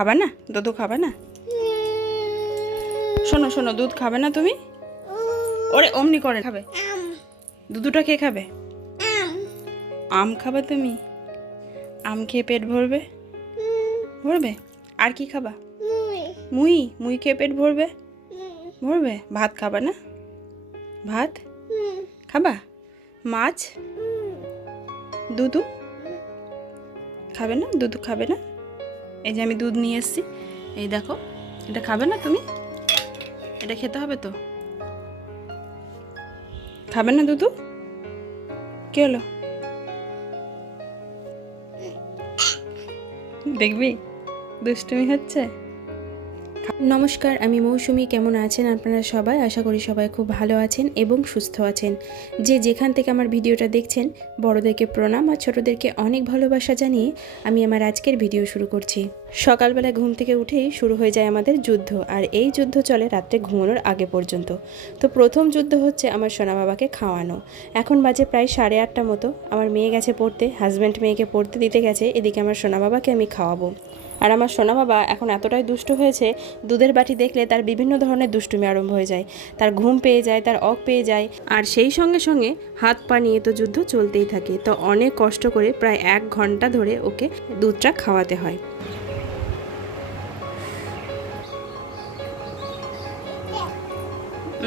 খাবে না? দুধু খাবে না? শোনো শোনো, দুধ খাবে না তুমি? ওরে অমনি করে খাবে। দুধুটা কে খাবে? আম খাবে তুমি? আম খেয়ে পেট ভরবে? ভরবে? আর কি খাবা? মুই মুই খেয়ে পেট ভরবে? ভরবে? ভাত খাবা না? ভাত খাবা? মাছ? দুধু খাবে না? দুধ খাবে না? এই যে আমি দুধ নিয়ে এসেছি, এই দেখো, এটা খাবে না তুমি? এটা খেতে হবে তো। খাবে না দুধু? কি হলো? দেখবি দুষ্টুমি হচ্ছে। নমস্কার, আমি মৌসুমি। কেমন আছেন আপনারা সবাই? আশা করি সবাই খুব ভালো আছেন এবং সুস্থ আছেন। যে যেখান থেকে আমার ভিডিওটা দেখছেন, বড়দেরকে প্রণাম আর ছোটদেরকে অনেক ভালোবাসা জানিয়ে আমি আমার আজকের ভিডিও শুরু করছি। সকালবেলা ঘুম থেকে উঠেই শুরু হয়ে যায় আমাদের যুদ্ধ, আর এই যুদ্ধ চলে রাত্রে ঘুমানোর আগে পর্যন্ত। তো প্রথম যুদ্ধ হচ্ছে আমার সোনা বাবাকে খাওয়ানো। এখন বাজে প্রায় 8:30 মতো। আমার মেয়ে গেছে পড়তে, হাজব্যান্ড মেয়েকে পড়তে দিতে গেছে, এদিকে আমার সোনা বাবাকে আমি খাওয়াবো। আর আমার সোনা বাবা এখন এতটাই দুষ্ট হয়েছে, দুধের বাটি দেখলে তার বিভিন্ন ধরনের দুষ্টুমি আরম্ভ হয়ে যায়। তার ঘুম পেয়ে যায়, তার অক পেয়ে যায়, আর সেই সঙ্গে সঙ্গে হাত পা নিয়ে তো যুদ্ধ চলতেই থাকে। তো অনেক কষ্ট করে প্রায় 1 ঘন্টা ধরে ওকে দুধটা খাওয়াতে হয়।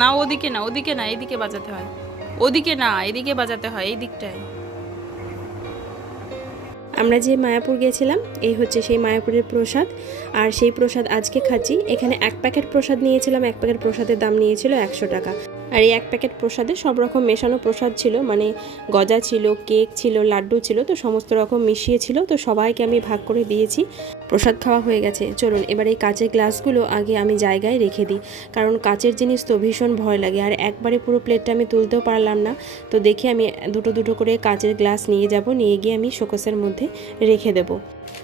না ওদিকে না, ওদিকে না, এদিকে বাজাতে হয়। ওদিকে না, এদিকে বাজাতে হয়, এই দিকটায়। আমরা যে মায়াপুর গিয়েছিলাম, এই হচ্ছে সেই মায়াপুরের প্রসাদ। আর সেই প্রসাদ আজকে খাচ্ছি। এখানে 1 প্যাকেট প্রসাদ নিয়েছিলাম। 1 প্যাকেট প্রসাদের দাম নিয়েছিল 100 টাকা। আর এই 1 প্যাকেট প্রসাদে সব রকম মেশানো প্রসাদ ছিল, মানে গজা ছিল, কেক ছিল, লাড্ডু ছিল, তো সমস্ত রকম মিশিয়ে ছিল। তো সবাইকে আমি ভাগ করে দিয়েছি। প্রসাদ খাওয়া হয়ে গেছে। চলুন এবার এই কাঁচের গ্লাসগুলো আগে আমি জায়গায় রেখে দিই, কারণ কাঁচের জিনিস তো ভীষণ ভয় লাগে। আর একবারে পুরো প্লেটটা আমি তুলতেও পারলাম না, তো দেখি আমি দুটো দুটো করে কাঁচের গ্লাস নিয়ে যাব, নিয়ে গিয়ে আমি শোকেসের মধ্যে রেখে দেবো।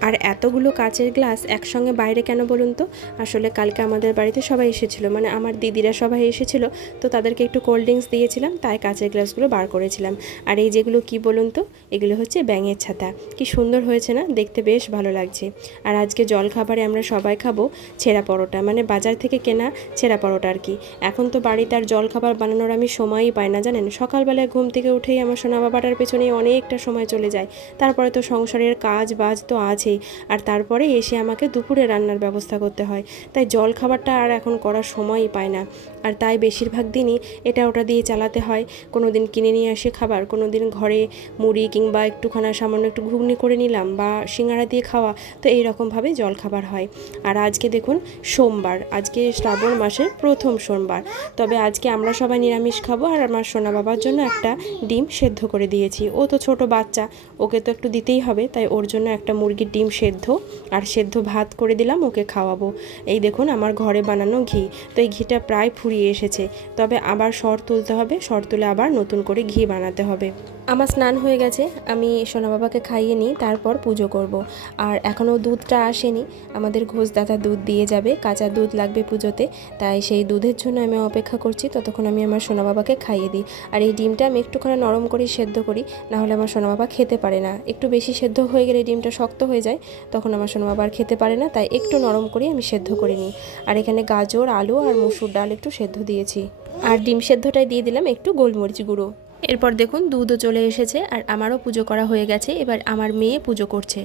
আর এতগুলো কাঁচের গ্লাস একসঙ্গে বাইরে কেন বলুন তো? আসলে কালকে আমাদের বাড়িতে সবাই এসেছিল, মানে আমার দিদিরা সবাই এসেছিল, তো তাদেরকে একটু কোল্ড ড্রিঙ্কস দিয়েছিলাম, তাই কাঁচের গ্লাসগুলো বার করেছিলাম। আর এই যেগুলো কি বলুন তো, এগুলো হচ্ছে ব্যাঙের ছাতা। কি সুন্দর হয়েছে না দেখতে, বেশ ভালো লাগছে। আর আজকে জলখাবারে আমরা সবাই খাবো ছেঁড়া পরোটা, মানে বাজার থেকে কেনা ছেঁড়া পরোটা আর কি। এখন তো বাড়িতে আর জলখাবার বানানোর আমি সময়ই পাই না, জানেন। সকালবেলায় ঘুম থেকে উঠেই আমার সোনা বাবাটার পেছনেই অনেকটা সময় চলে যায়। তারপরে তো সংসারের কাজ বাজ তো আছেই, আর তারপরে এসে আমাকে দুপুরে রান্নার ব্যবস্থা করতে হয়। তাই জল খাবারটা আর এখন করার সময়ই পায় না। আর তাই বেশিরভাগ দিনই এটা ওটা দিয়ে চালাতে হয়। কোনো দিন কিনে নিয়ে আসে খাবার, কোনো দিন ঘরে মুড়ি কিংবা একটুখানা সামান্য একটু ঘুগনি করে নিলাম, বা সিঙ্গাড়া দিয়ে খাওয়া। তো এইরকমভাবে জল খাবার হয়। আর আজকে দেখুন সোমবার, আজকে শ্রাবণ মাসের প্রথম সোমবার। তবে আজকে আমরা সবাই নিরামিষ খাবো। আর আমার সোনা বাবার জন্য একটা ডিম সেদ্ধ করে দিয়েছি। ও তো ছোট বাচ্চা, ওকে তো একটু দিতেই হবে, তাই ওর জন্য একটা মুরগির ডিম সেদ্ধ আর সেদ্ধ ভাত করে দিলাম, ওকে খাওয়াবো। এই দেখুন আমার ঘরে বানানো ঘি। তো এই ঘিটা প্রায় ফুরিয়ে এসেছে, তবে আবার সর তুলতে হবে, সর তুলে আবার নতুন করে ঘি বানাতে হবে। আমার স্নান হয়ে গেছে, আমি সোনা বাবাকে খাইয়ে নিই, তারপর পুজো করব। আর এখনও দুধটা আসেনি, আমাদের ঘোষদাতা দুধ দিয়ে যাবে, কাঁচা দুধ লাগবে পুজোতে, তাই সেই দুধের জন্য আমি অপেক্ষা করছি। ততক্ষণ আমি আমার সোনা বাবাকে খাইয়ে দিই। আর এই ডিমটা আমি একটুখানি নরম করে সেদ্ধ করি, নাহলে আমার সোনা বাবা খেতে পারে না। একটু বেশি সেদ্ধ হয়ে গেলে ডিমটা শক্ত হয়ে যায়, তখন আমার সোনা বাবা আর খেতে পারে না, তাই একটু নরম করে আমি সেদ্ধ করে নিই। আর এখানে গাজর, আলু আর মসুর ডাল একটু সেদ্ধ দিয়েছি, আর ডিম সেদ্ধটাই দিয়ে দিলাম একটু গোলমরিচ গুঁড়ো। এরপর দেখুন দুধও চলে এসেছে, আর আমারও পুজো করা হয়ে গেছে। এবার আমার মেয়ে পুজো করছে।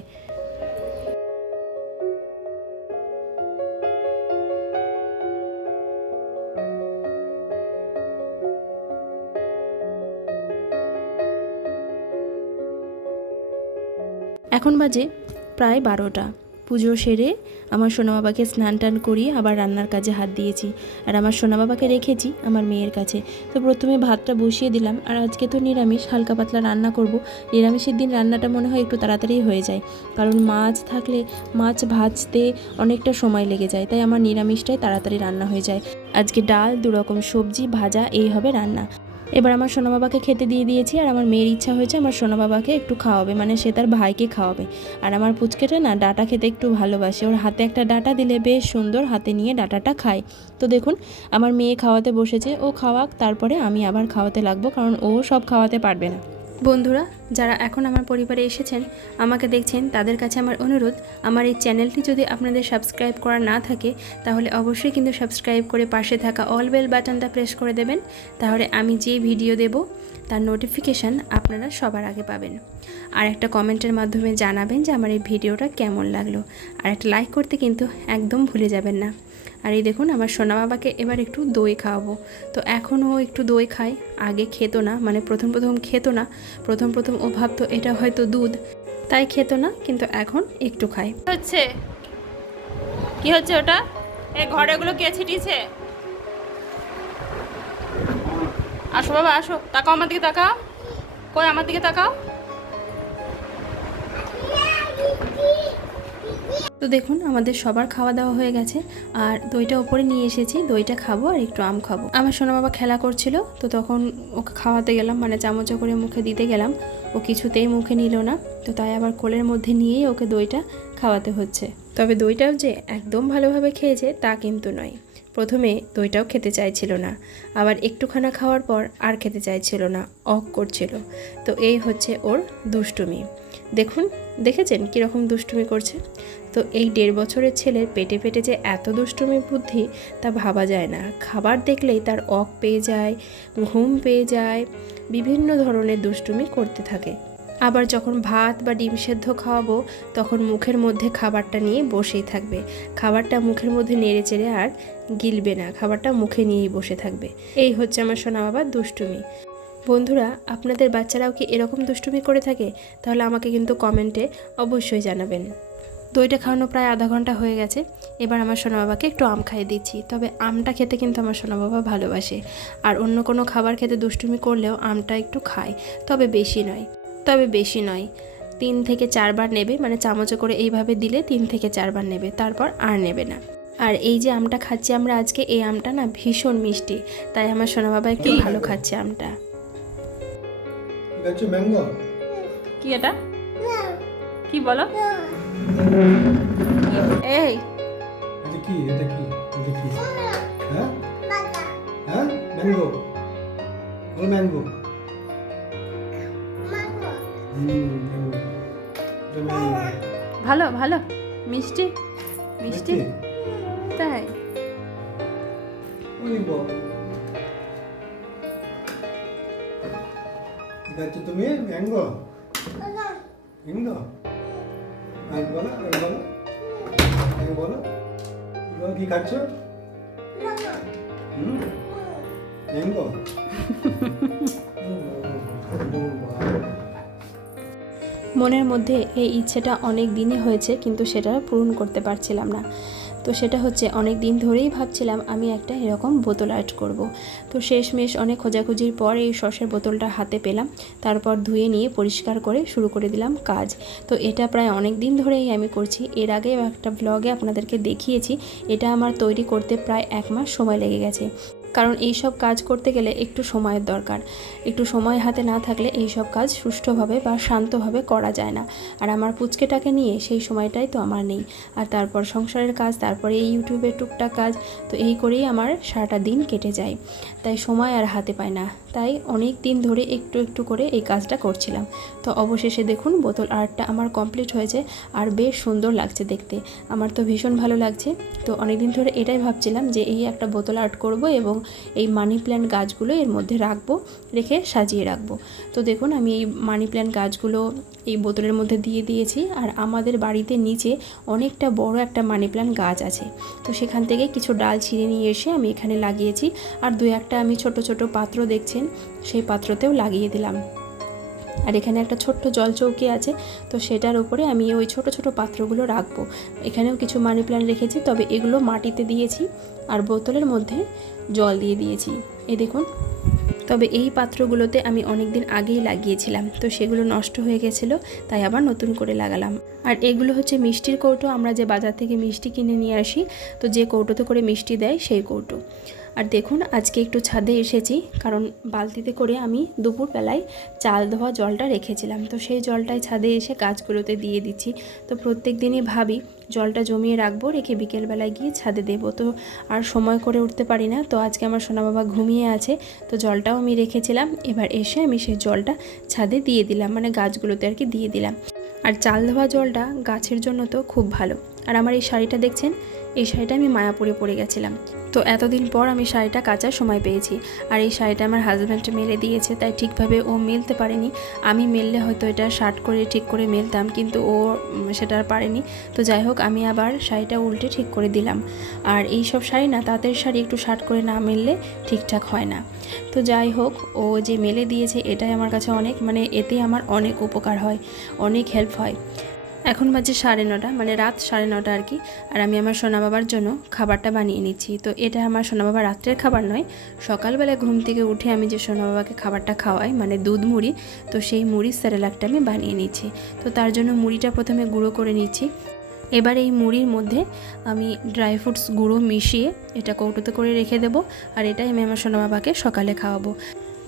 এখন বাজে প্রায় 12টা। পুজো সেরে আমার সোনা বাবাকে স্নান টান করিয়ে আবার রান্নার কাজে হাত দিয়েছি। আর আমার সোনা বাবাকে রেখেছি আমার মেয়ের কাছে। তো প্রথমে ভাতটা বসিয়ে দিলাম। আর আজকে তো নিরামিষ, হালকা পাতলা রান্না করব। নিরামিষের দিন রান্নাটা মনে হয় একটু তাড়াতাড়ি হয়ে যায়, কারণ মাছ থাকলে মাছ ভাজতে অনেকটা সময় লেগে যায়, তাই আমার নিরামিষটাই তাড়াতাড়ি রান্না হয়ে যায়। আজকে ডাল, 2 রকম সবজি, ভাজা, এই হবে রান্না। এবার আমার সোনা বাবাকে খেতে দিয়ে দিয়েছি। আর আমার মেয়ের ইচ্ছা হয়েছে আমার সোনা বাবাকে একটু খাওয়াবে, মানে সে তার ভাইকে খাওয়াবে। আর আমার পুচকেটা না ডাঁটা খেতে একটু ভালোবাসে, ওর হাতে একটা ডাঁটা দিলে বেশ সুন্দর হাতে নিয়ে ডাঁটাটা খায়। তো দেখুন আমার মেয়ে খাওয়াতে বসেছে, ও খাওয়াক, তারপরে আমি আবার খাওয়াতে লাগবো, কারণ ও সব খাওয়াতে পারবে না। বন্ধুরা, যারা এখন আমার পরিবারে এসেছেন, আমাকে দেখছেন, তাদের কাছে আমার অনুরোধ, আমার এই চ্যানেলটি যদি আপনাদের সাবস্ক্রাইব করা না থাকে তাহলে অবশ্যই কিন্তু সাবস্ক্রাইব করে পাশে থাকা অল বেল বাটনটা প্রেস করে দেবেন। তাহলে আমি যে ভিডিও দেব তার নোটিফিকেশান আপনারা সবার আগে পাবেন। আর একটা কমেন্টের মাধ্যমে জানাবেন যে আমার এই ভিডিওটা কেমন লাগলো, আর একটা লাইক করতে কিন্তু একদম ভুলে যাবেন না। আর এই দেখুন, আমার সোনা বাবাকে এবার একটু দই খাওয়াবো। তো এখনও একটু দই খায়, আগে খেতো না, মানে প্রথম খেতো না। প্রথম ও ভাবতো এটা হয়তো দুধ, তাই খেতো না, কিন্তু এখন একটু খায়। হচ্ছে কি হচ্ছে ওটা? এই ঘরেগুলো কে ছিটিয়েছে? আসো বাবা, আসো, তাকাও আমার দিকে, তাকাও। কই আমার দিকে তাকাও। তো দেখুন, আমাদের সবার খাওয়া দাওয়া হয়ে গেছে, আর দইটা ওপরে নিয়ে এসেছি, দইটা খাবো আর একটু আম খাবো। আমার সোনা বাবা খেলা করছিল, তো তখন ওকে খাওয়াতে গেলাম, মানে চামচে করে মুখে দিতে গেলাম, ও কিছুতেই মুখে নিল না, তো তাই আবার কোলের মধ্যে নিয়েই ওকে দইটা খাওয়াতে হচ্ছে। তবে দইটাও যে একদম ভালোভাবে খেয়েছে তা কিন্তু নয়। প্রথমে দইটাও খেতে চাইছিল না, আবার একটুখানা খাওয়ার পর আর খেতে চাইছিল না, অক করছিল। তো এই হচ্ছে ওর দুষ্টুমি। দেখুন, দেখেছেন কীরকম দুষ্টুমি করছে? তো এই 1.5 বছরের ছেলের পেটে পেটে যে এত দুষ্টুমি বুদ্ধি তা ভাবা যায় না। খাবার দেখলেই তার অক পেয়ে যায়, ঘুম পেয়ে যায়, বিভিন্ন ধরনের দুষ্টুমি করতে থাকে। আবার যখন ভাত বা ডিম সেদ্ধ খাওয়াবো তখন মুখের মধ্যে খাবারটা নিয়ে বসেই থাকবে, খাবারটা মুখের মধ্যে নেড়ে চেড়ে আর গিলবে না, খাবারটা মুখে নিয়েই বসে থাকবে। এই হচ্ছে আমার সোনা বাবার দুষ্টুমি। বন্ধুরা, আপনাদের বাচ্চারাও কি এরকম দুষ্টুমি করে থাকে? তাহলে আমাকে কিন্তু কমেন্টে অবশ্যই জানাবেন। দইটা খাওয়ানো প্রায় আধা ঘন্টা হয়ে গেছে, এবার আমার সোনা বাবাকে একটু আম খাইয়ে দিচ্ছি। তবে আমটা খেতে কিন্তু আমার সোনা বাবা ভালোবাসে, আর অন্য কোনো খাবার খেতে দুষ্টুমি করলেও আমটা একটু খায়, তবে বেশি নয়। 3 থেকে 4 বার নেবে, মানে চামচে করে এইভাবে দিলে 3 থেকে 4 বার নেবে, তারপর আর নেবে না। আর এই যে আমটা খাচ্ছি আমরা আজকে, এই আমটা না ভীষণ মিষ্টি, তাই আমার সোনা বাবা একটু ভালো খাচ্ছে আমটা। ম্যাঙ্গো কি এটা? কি বলো? এই এটা কি? হ্যাঁ হ্যাঁ, ম্যাঙ্গো, বলো ম্যাঙ্গো। ভালো ভালো, মিষ্টি মিষ্টি, তাই? খাচ্ছ তুমি ম্যাঙ্গো? ম্যাঙ্গো আর বলো, বলো কি খাচ্ছ? ম্যাঙ্গো। মনের মধ্যে এই ইচ্ছেটা অনেক দিনই হয়েছে, কিন্তু সেটা পূরণ করতে পারছিলাম না। তো সেটা হচ্ছে, অনেক দিন ধরেই ভাবছিলাম আমি একটা এরকম বোতল আর্ট করব। তো শেষমেশ অনেক খোঁজাখুঁজির পর এই সসের বোতলটা হাতে পেলাম, তারপর ধুয়ে নিয়ে পরিষ্কার করে শুরু করে দিলাম কাজ। তো এটা প্রায় অনেক দিন ধরেই আমি করছি, এর আগে একটা ব্লগে আপনাদেরকে দেখিয়েছি। এটা আমার তৈরি করতে প্রায় 1 মাস সময় লেগে গেছে, কারণ এই সব কাজ করতে গেলে একটু সময়ের দরকার। একটু সময় হাতে না থাকলে এই সব কাজ সুষ্ঠুভাবে বা শান্তভাবে করা যায় না। আর আমার পুচকেটাকে নিয়ে সেই সময়টাই তো আমার নেই, আর তারপর সংসারের কাজ, তারপরে এই ইউটিউবের টুকটাক কাজ, তো এই করেই আমার সারাটা দিন কেটে যায়, তাই সময় আর হাতে পায় না। তাই অনেক দিন ধরে একটু করে এই কাজটা করছিলাম। তো অবশেষে দেখুন, বোতল আর্টটা আমার কমপ্লিট হয়েছে, আর বেশ সুন্দর লাগছে দেখতে, আমার তো ভীষণ ভালো লাগছে। তো অনেক দিন ধরে এটাই ভাবছিলাম যে এই একটা বোতল আর্ট করব এবং এই মানি প্ল্যান্ট গাছগুলো এর মধ্যে রেখে সাজিয়ে রাখবো। তো দেখুন, আমি এই মানি প্ল্যান্ট গাছগুলো এই বোতলের মধ্যে দিয়ে দিয়েছি, আর আমাদের বাড়িতে নিচে অনেকটা বড় একটা মানি প্ল্যান্ট গাছ আছে, তো সেখান থেকে কিছু ডাল ছিঁড়ে নিয়ে এসে আমি এখানে লাগিয়েছি। আর 2-1টা আমি ছোট পাত্র দেখছেন, সেই পাত্রতেও লাগিয়ে দিলাম। আর এখানে একটা ছোট্ট জল চৌকি আছে, তো সেটার উপরে আমি ওই ছোট পাত্রগুলো রাখবো। এখানেও কিছু মানি প্ল্যান্ট রেখেছি, তবে এগুলো মাটিতে দিয়েছি আর বোতলের মধ্যে জল দিয়ে দিয়েছি, এই দেখুন। তবে এই পাত্রগুলোতে আমি অনেক দিন আগেই লাগিয়েছিলাম, তো সেগুলো নষ্ট হয়ে গেছিলো, তাই আবার নতুন করে লাগালাম। আর এগুলো হচ্ছে মিষ্টির কৌটো, আমরা যে বাজার থেকে মিষ্টি কিনে নিয়ে আসি, তো যে কৌটোতে করে মিষ্টি দেয় সেই কৌটো। আর দেখুন আজকে একটু ছাদে এসেছি, কারণ বালতিতে করে আমি দুপুরবেলায় চাল ধোয়া জলটা রেখেছিলাম, তো সেই জলটাই ছাদে এসে গাছগুলোতে দিয়ে দিচ্ছি। তো প্রত্যেক দিনই ভাবি জলটা জমিয়ে রাখবো, রেখে বিকেলবেলায় গিয়ে ছাদে দেবো, তো আর সময় করে উঠতে পারি না। তো আজকে আমার সোনা বাবা ঘুমিয়ে আছে, তো জলটাও আমি রেখেছিলাম, এবার এসে আমি সেই জলটা ছাদে দিয়ে দিলাম, মানে গাছগুলোতে আর কি দিয়ে দিলাম। আর চাল ধোয়া জলটা গাছের জন্য তো খুব ভালো। আর আমার এই শাড়িটা দেখছেন, এই শাড়িটা আমি মায়াপুরে পরে গেছিলাম, তো এতদিন পর আমি শাড়িটা কাচার সময় পেয়েছি। আর এই শাড়িটা আমার হাজব্যান্ড মেলে দিয়েছে, তাই ঠিকভাবে ও মেলতে পারেনি। আমি মেললে হয়তো এটা শার্ট করে ঠিক করে মেলতাম, কিন্তু ও সেটা আর পারেনি। তো যাই হোক, আমি আবার শাড়িটা উল্টে ঠিক করে দিলাম। আর এই সব শাড়ি না, তাঁতের শাড়ি একটু শার্ট করে না মেললে ঠিকঠাক হয় না। তো যাই হোক, ও যে মেলে দিয়েছে এটাই আমার কাছে অনেক, মানে এতে আমার অনেক উপকার হয়, অনেক হেল্প হয়। এখন বাজে 9:30, মানে রাত 9:30 আর কি। আর আমি আমার সোনা বাবার জন্য খাবারটা বানিয়ে নিচ্ছি। তো এটা আমার সোনা বাবা রাত্রের খাবার নয়, সকালবেলা ঘুম থেকে উঠে আমি যে সোনা বাবাকে খাবারটা খাওয়াই, মানে দুধ মুড়ি, তো সেই মুড়ির স্যারেলাকটা আমি বানিয়ে নিচ্ছি। তো তার জন্য মুড়িটা প্রথমে গুঁড়ো করে নিচ্ছি। এবার এই মুড়ির মধ্যে আমি ড্রাই ফ্রুটস গুঁড়ো মিশিয়ে এটা কৌটোতে করে রেখে দেবো। আর এটাই আমি আমার সোনা বাবাকে সকালে খাওয়াবো।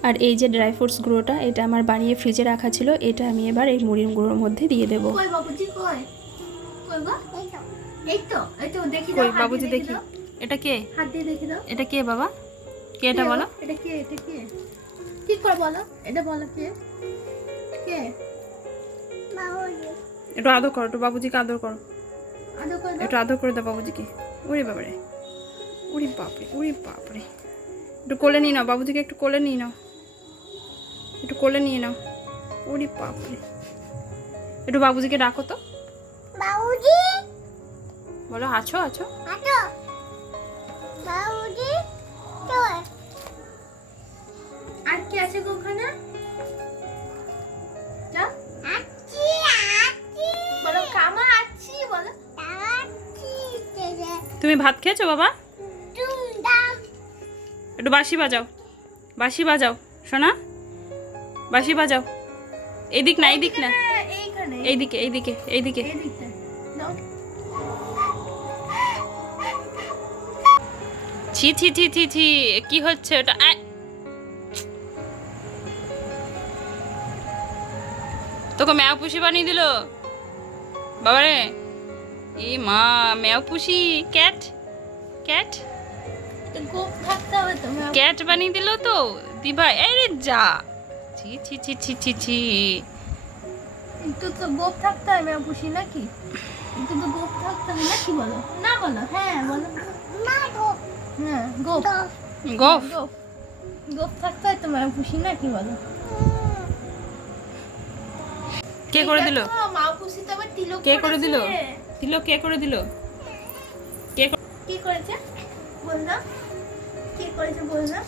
আর এই যে ড্রাই ফ্রুটস গুঁড়োটা, এটা আমার বানিয়ে ফ্রিজে রাখা ছিল, এটা আমি এবার এই মুড়ির গুঁড়োর মধ্যে দিয়ে দেবো। কই বাবুজি কই? কই গো? এই তো দেখি কই দাও, হাত বাবুজি দিয়ে দেখি, দাও। এটা কে? হাত দিয়ে দেখি দাও। এটা কে বাবা? কে এটা বলো? এটা কে? এটা কে? ঠিক করে বলো, এটা বলো কে? কে? বাবুজি। একটু আদর করো, একটু বাবুজিকে আদর করো, আদর করে দাও। একটু আদর করে দাও বাবুজিকে। ওরে বাবারে, ওরে বাপরে, ওরে বাপরে। একটু কোলে নিয়ে নাও বাবুজিকে, একটু কোলে নিয়ে নাও, একটু কোলে নিয়ে নাও। ওরে বাপরে, একটু বাবুজিকে ডাকো তো। বাবুজি বলো আছো আছো। আটো বাবুজি তো আর কি আছে গো ওখানে? যা আছি আছি বলো, কামা আছি বলো, আছি। তুমি ভাত খেয়েছো বাবা? একটু বাঁশি বাজাও, বাঁশি বাজাও শোনা, বাঁশি বাজাও। এইদিক না, এইদিক না, এইখানে এইদিকে এইদিকে এইদিকে। এই দিকটা দাও। ছি ছি ছি ছি ছি, কি হচ্ছে ওটা? তোকে ম্যাও পুষি বানিয়ে দিল বাবারে। এ মা, ম্যাও পুষি, ক্যাট, ক্যাট, তো গোপ থাকতে হবে তো। ক্যাট বানিয়ে দিল তো দিবা। আরে যা, ছি ছি ছি ছি ছি ছি। একটু তো গোপ থাকতে হবে পুষি নাকি? একটু তো গোপ থাকতে হবে নাকি বলো? না বলো, হ্যাঁ বলো না। গোপ, হ্যাঁ গোপ, গোফ, গোপ, গোপ থাকতে হয় তো ম্যাম পুষি নাকি বলো? কে করে দিল? মা পুষি তো আবার তিলক কে করে দিল? করেছে। দিল কে করে দিল? কে কি করেছে বল না, কি করেছে বল না।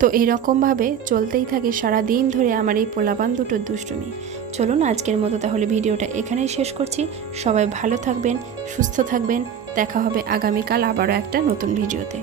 তো এইরকমভাবে চলতেই থাকে সারা দিন ধরে আমার এই পোলাপান দুটোর দুষ্টুমি। চলুন আজকের মতো তাহলে ভিডিওটা এখানেই শেষ করছি। সবাই ভালো থাকবেন, সুস্থ থাকবেন, দেখা হবে আগামীকাল আবারও একটা নতুন ভিডিওতে।